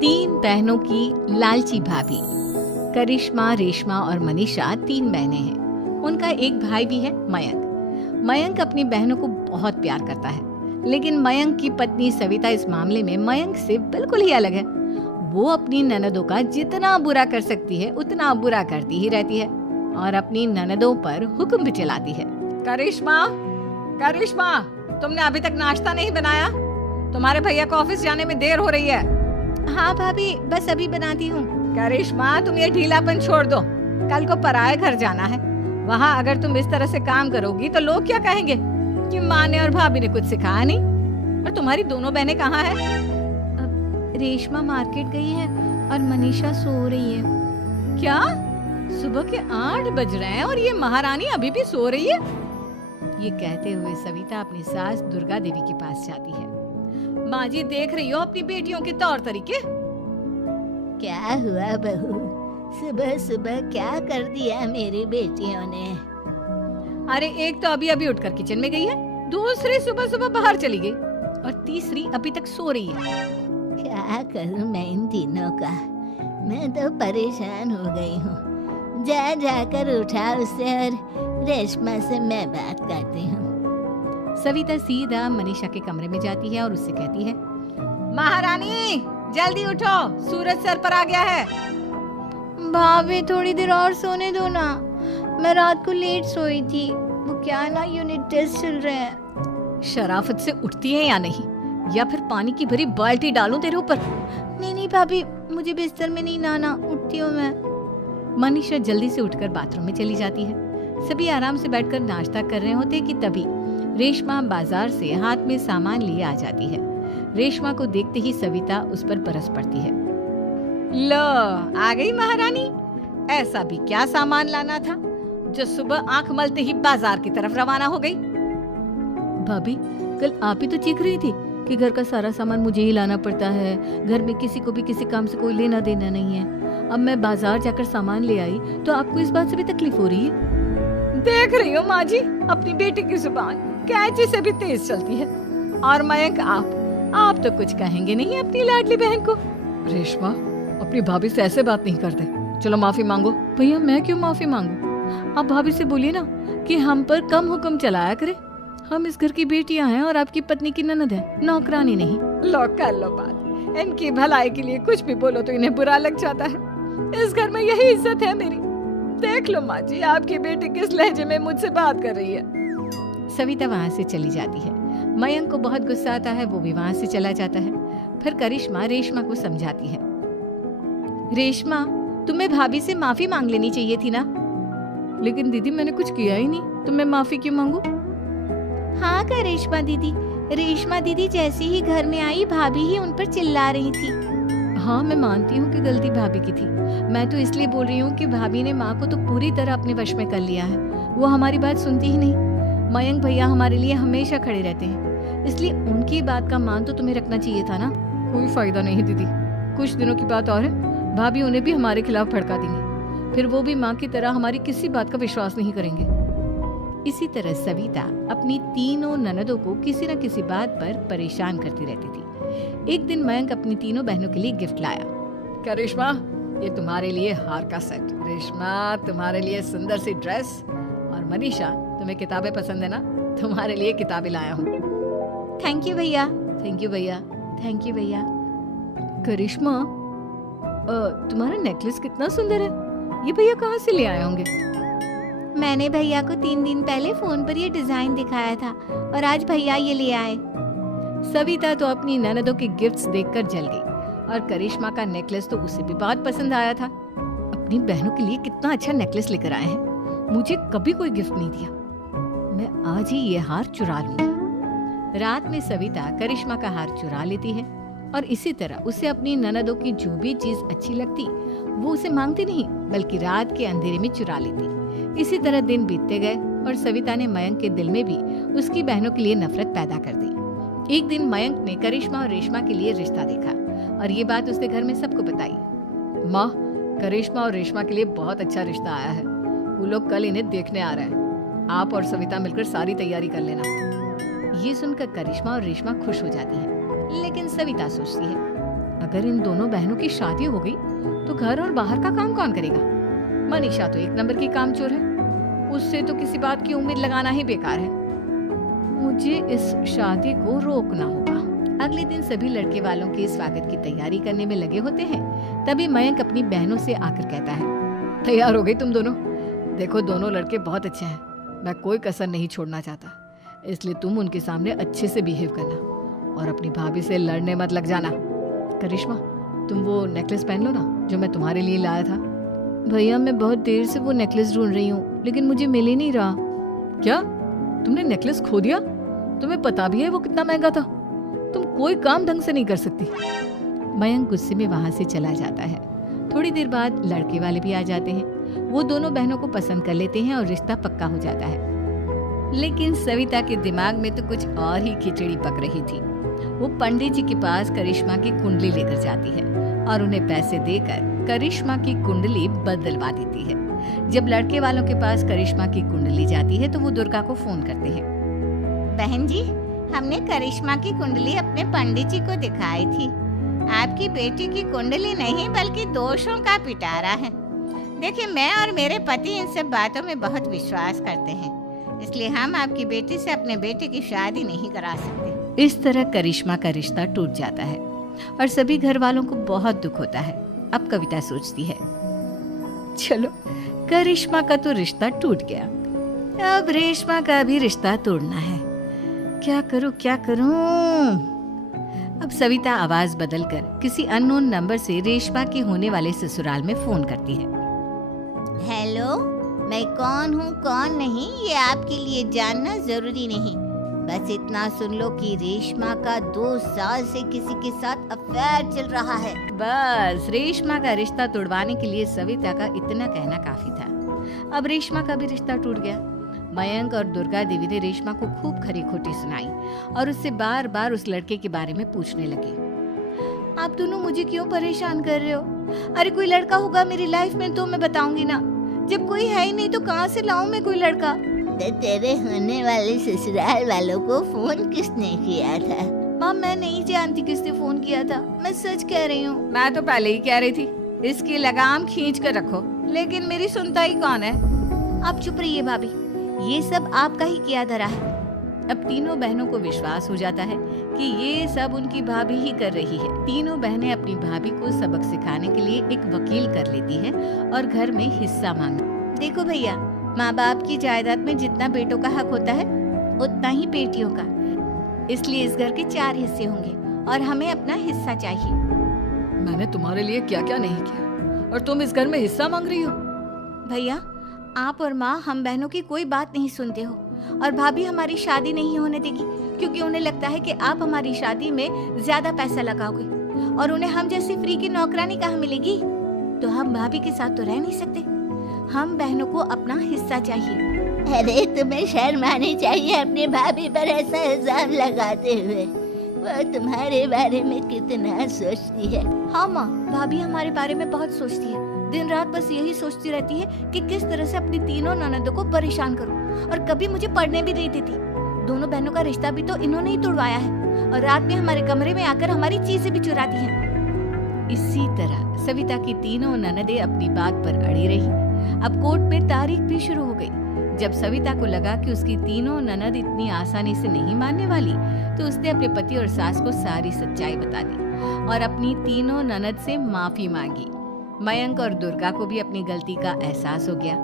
तीन बहनों की लालची भाभी। करिश्मा, रेशमा और मनीषा तीन बहनें हैं। उनका एक भाई भी है, मयंक। मयंक अपनी बहनों को बहुत प्यार करता है, लेकिन मयंक की पत्नी सविता इस मामले में मयंक से बिल्कुल ही अलग है। वो अपनी ननदों का जितना बुरा कर सकती है उतना बुरा करती ही रहती है और अपनी ननदों पर हुक्म भी चलाती है। करिश्मा, करिश्मा, तुमने अभी तक नाश्ता नहीं बनाया? तुम्हारे भैया को ऑफिस जाने में देर हो रही है। हाँ भाभी, बस अभी बनाती हूँ। करिश्मा, तुम ये ढीलापन छोड़ दो। कल को पराये घर जाना है। वहाँ अगर तुम इस तरह से काम करोगी तो लोग क्या कहेंगे कि माँ ने और भाभी ने कुछ सिखाया नहीं। और तुम्हारी दोनों बहनें कहाँ हैं? रेशमा मार्केट गई है और मनीषा सो रही है। क्या? सुबह के 8 बज रहे हैं और ये महारानी अभी भी सो रही है? ये कहते हुए सविता अपनी सास दुर्गा देवी के पास जाती है। माँ जी, देख रही हो अपनी बेटियों के तौर तरीके? क्या हुआ बहू, सुबह सुबह क्या कर दिया मेरी बेटियों ने? अरे एक तो अभी अभी उठकर किचन में गई है, दूसरी सुबह सुबह बाहर चली गई और तीसरी अभी तक सो रही है। क्या करूं मैं इन तीनों का? मैं तो परेशान हो गई हूँ। जा जाकर उठा उसे और रेशमा से मैं बात करती हूँ। सविता सीधा मनीषा के कमरे में जाती है और उससे कहती है, महारानी जल्दी उठो, सूरज सर पर आ गया है। भाभी थोड़ी देर और सोने दो ना, मैं रात को लेट सोई थी। वो क्या ना, यूनिट टेस्ट चल रहे हैं। शराफत से उठती है या नहीं, या फिर पानी की भरी बाल्टी डालूं तेरे ऊपर? नहीं भाभी, मुझे बिस्तर में नहीं लाना, उठती हूँ मैं। मनीषा जल्दी से उठकर बाथरूम में चली जाती है। सभी आराम से बैठकर नाश्ता कर रहे होते कि तभी रेशमा बाजार से हाथ में सामान लिए आ जाती है। रेशमा को देखते ही सविता उस पर बरस पड़ती है। लो, आ गई महारानी। ऐसा भी क्या सामान लाना था जो सुबह आंख मलते ही बाजार की तरफ रवाना हो गई? भाभी, कल आप ही तो चीख रही थी कि घर का सारा सामान मुझे ही लाना पड़ता है, घर में किसी को भी किसी काम से कोई लेना देना नहीं है। अब मैं बाजार जाकर सामान ले आई तो आपको इस बात से भी तकलीफ हो रही है? देख रही हो माँ जी, अपनी बेटी की जुबान कैंची से भी तेज चलती है। और मयंक, आप तो कुछ कहेंगे नहीं अपनी लाडली बहन को? रेशमा, अपनी भाभी से ऐसे बात नहीं करते। चलो माफी मांगो। भैया, मैं क्यों माफी मांगू? आप भाभी से बोलिए ना कि हम पर कम हुक्म चलाया करे। हम इस घर की बेटियां हैं और आपकी पत्नी की ननद है, नौकरानी नहीं। लो कर लो बात। इनकी भलाई के लिए कुछ भी बोलो तो इन्हें बुरा लग जाता है। इस घर में यही इज्जत है मेरी। देख लो माँ जी, आपकी बेटी किस लहजे में मुझसे बात कर रही है। सविता वहाँ से चली जाती है। मयंक को बहुत गुस्सा आता है, वो भी वहाँ से चला जाता है। फिर करिश्मा रेशमा को समझाती है, रेशमा, तुम्हें भाभी से माफी मांग लेनी चाहिए थी ना। लेकिन दीदी, मैंने कुछ किया ही नहीं, तो मैं माफी क्यों मांगू? हाँ करिश्मा दीदी, रेशमा दीदी जैसे ही घर में आई, भाभी ही उन पर चिल्ला रही थी। हाँ, मैं मानती हूँ कि गलती भाभी की थी। मैं तो इसलिए बोल रही हूँ कि भाभी ने माँ को तो पूरी तरह अपने वश में कर लिया है। वो हमारी बात सुनती ही नहीं। मयंक भैया हमारे लिए हमेशा खड़े रहते हैं, इसलिए उनकी बात का मान तो तुम्हें रखना चाहिए था ना। कोई फायदा नहीं दीदी, कुछ दिनों की बात और है, भाभी उन्हें भी हमारे खिलाफ भड़का देंगी। फिर वो भी माँ की तरह हमारी किसी बात का विश्वास नहीं करेंगे। इसी तरह सविता अपनी तीनों ननदों को किसी न किसी बात पर परेशान करती रहती थी। एक दिन मयंक अपनी तीनों बहनों के लिए गिफ्ट लाया। क्या रेशमा, ये तुम्हारे लिए हार का सेट। रेशमा, तुम्हारे लिए सुंदर सी ड्रेस। और मनीषा, तुम्हें किताबें पसंद है ना, तुम्हारे लिए किताबें लाया हूँ। थैंक यू भैया। थैंक यू भैया। थैंक यू भैया। करिश्मा, तुम्हारा नेकलेस कितना सुंदर है, ये भैया कहाँ से ले आए होंगे? मैंने भैया को 3 दिन पहले फोन पर ये डिजाइन दिखाया था और आज भैया ये ले आए। सविता तो अपनी ननदों के गिफ्ट्स देखकर जल गई और करिश्मा का नेकलेस तो उसे भी बहुत पसंद आया था। अपनी बहनों के लिए कितना अच्छा नेकलेस लेकर आए हैं, मुझे कभी कोई गिफ्ट नहीं दिया। मैं आज ही ये हार चुरा लूंगी। रात में सविता करिश्मा का हार चुरा लेती है और इसी तरह उसे अपनी ननदों की जो भी चीज अच्छी लगती वो उसे मांगती नहीं, बल्कि रात के अंधेरे में चुरा लेती। इसी तरह दिन बीतते गए और सविता ने मयंक के दिल में भी उसकी बहनों के लिए नफरत पैदा कर दी। एक दिन मयंक ने करिश्मा और रेशमा के लिए रिश्ता देखा और ये बात उसने घर में सबको बताई। माँ, करिश्मा और रेशमा के लिए बहुत अच्छा रिश्ता आया है, वो लोग कल इन्हें देखने आ रहे हैं। आप और सविता मिलकर सारी तैयारी कर लेना। ये सुनकर करिश्मा और रेशमा खुश हो जाती हैं, लेकिन सविता सोचती है अगर इन दोनों बहनों की शादी हो गई तो घर और बाहर का काम कौन करेगा? मनीषा तो एक नंबर की कामचोर है, उससे तो किसी बात की उम्मीद लगाना ही बेकार है। मुझे इस शादी को रोकना होगा। अगले दिन सभी लड़के वालों के स्वागत की तैयारी करने में लगे होते हैं। तभी मयंक अपनी बहनों से आकर कहता है, तैयार हो गई तुम दोनों? देखो दोनों लड़के बहुत अच्छे हैं, मैं कोई कसर नहीं छोड़ना चाहता, इसलिए तुम उनके सामने अच्छे से बिहेव करना और अपनी भाभी से लड़ने मत लग जाना। करिश्मा, तुम वो नेकलेस पहन लो ना जो मैं तुम्हारे लिए लाया था। भैया मैं बहुत देर से वो नेकलेस ढूंढ रही हूँ, लेकिन मुझे मिल ही नहीं रहा। क्या तुमने नेकलेस खो दिया? तुम्हें पता भी है वो कितना महंगा था? तुम कोई काम ढंग से नहीं कर सकती। मयंक गुस्से में वहां से चला जाता है। थोड़ी देर बाद लड़के वाले भी आ जाते हैं। वो दोनों बहनों को पसंद कर लेते हैं और रिश्ता पक्का हो जाता है। लेकिन सविता के दिमाग में तो कुछ और ही खिचड़ी पक रही थी। वो पंडित जी के पास करिश्मा की कुंडली लेकर जाती है और उन्हें पैसे देकर करिश्मा की कुंडली बदलवा देती है। जब लड़के वालों के पास करिश्मा की कुंडली जाती है तो वो दुर्गा को फोन करते हैं। बहन जी, हमने करिश्मा की कुंडली अपने पंडित जी को दिखाई थी। आपकी बेटी की कुंडली नहीं बल्कि दोषों का पिटारा है। देखिए, मैं और मेरे पति इन सब बातों में बहुत विश्वास करते हैं, इसलिए हम आपकी बेटी से अपने बेटे की शादी नहीं करा सकते। इस तरह करिश्मा का रिश्ता टूट जाता है और सभी घर वालों को बहुत दुख होता है। अब कविता सोचती है, चलो करिश्मा का तो रिश्ता टूट गया, अब रेशमा का भी रिश्ता तोड़ना है। क्या करूं क्या करूं? अब सविता आवाज बदलकर किसी अननोन नंबर से रेशमा के होने वाले ससुराल में फोन करती है। हेलो, मैं कौन हूँ कौन नहीं ये आपके लिए जानना जरूरी नहीं, बस इतना सुन लो कि रेशमा का 2 साल से किसी के साथ अफेयर चल रहा है। बस रेशमा का रिश्ता तोड़वाने के लिए सविता का इतना कहना काफी था। अब रेशमा का भी रिश्ता टूट गया। मयंक और दुर्गा देवी ने रेशमा को खूब खरी खोटी सुनाई और उससे बार बार उस लड़के के बारे में पूछने लगे। आप दोनों मुझे क्यों परेशान कर रहे हो? अरे कोई लड़का होगा मेरी लाइफ में तो मैं बताऊंगी ना, जब कोई है ही नहीं तो कहाँ से लाऊं मैं कोई लड़का? तो तेरे होने वाले ससुराल वालों को फोन किसने किया था? माँ मैं नहीं जानती किसने फोन किया था, मैं सच कह रही हूँ। मैं तो पहले ही कह रही थी इसकी लगाम खींच कर रखो, लेकिन मेरी सुनता ही कौन है। आप चुप रहिए भाभी, ये सब आपका ही किया धरा है। अब तीनों बहनों को विश्वास हो जाता है कि ये सब उनकी भाभी ही कर रही है। तीनों बहनें अपनी भाभी को सबक सिखाने के लिए एक वकील कर लेती है और घर में हिस्सा मांग। देखो भैया, माँ बाप की जायदाद में जितना बेटों का हक होता है उतना ही बेटियों का, इसलिए इस घर के 4 हिस्से होंगे और हमें अपना हिस्सा चाहिए। मैंने तुम्हारे लिए क्या क्या नहीं किया और तुम इस घर में हिस्सा मांग रही हो? भैया, आप और माँ हम बहनों की कोई बात नहीं सुनते हो और भाभी हमारी शादी नहीं होने देगी क्योंकि उन्हें लगता है कि आप हमारी शादी में ज्यादा पैसा लगाओगे और उन्हें हम जैसी फ्री की नौकरानी कहाँ मिलेगी। तो हम भाभी के साथ तो रह नहीं सकते, हम बहनों को अपना हिस्सा चाहिए। अरे तुम्हें शर्म आनी चाहिए अपनी भाभी पर ऐसा इल्जाम लगाते हुए। वो तुम्हारे बारे में कितना सोचती है। हाँ माँ, भाभी हमारे बारे में बहुत सोचती है, दिन रात बस यही सोचती रहती है कि किस तरह से अपनी तीनों ननदों को परेशान करूं और कभी मुझे पढ़ने भी नहीं देती। दोनों बहनों का रिश्ता भी तो इन्होंने ही तोड़वाया है और रात में हमारे कमरे में आकर हमारी चीजें भी चुराती हैं। इसी तरह सविता की तीनों ननदें अपनी बात पर अड़ी रही। अब कोर्ट में तारीख भी शुरू हो गई। जब सविता को लगा कि उसकी तीनों ननद इतनी आसानी से नहीं मानने वाली, तो उसने अपने पति और सास को सारी सच्चाई बता दी और अपनी तीनों ननद से माफी मांगी। मयंक और दुर्गा को भी अपनी गलती का एहसास हो गया।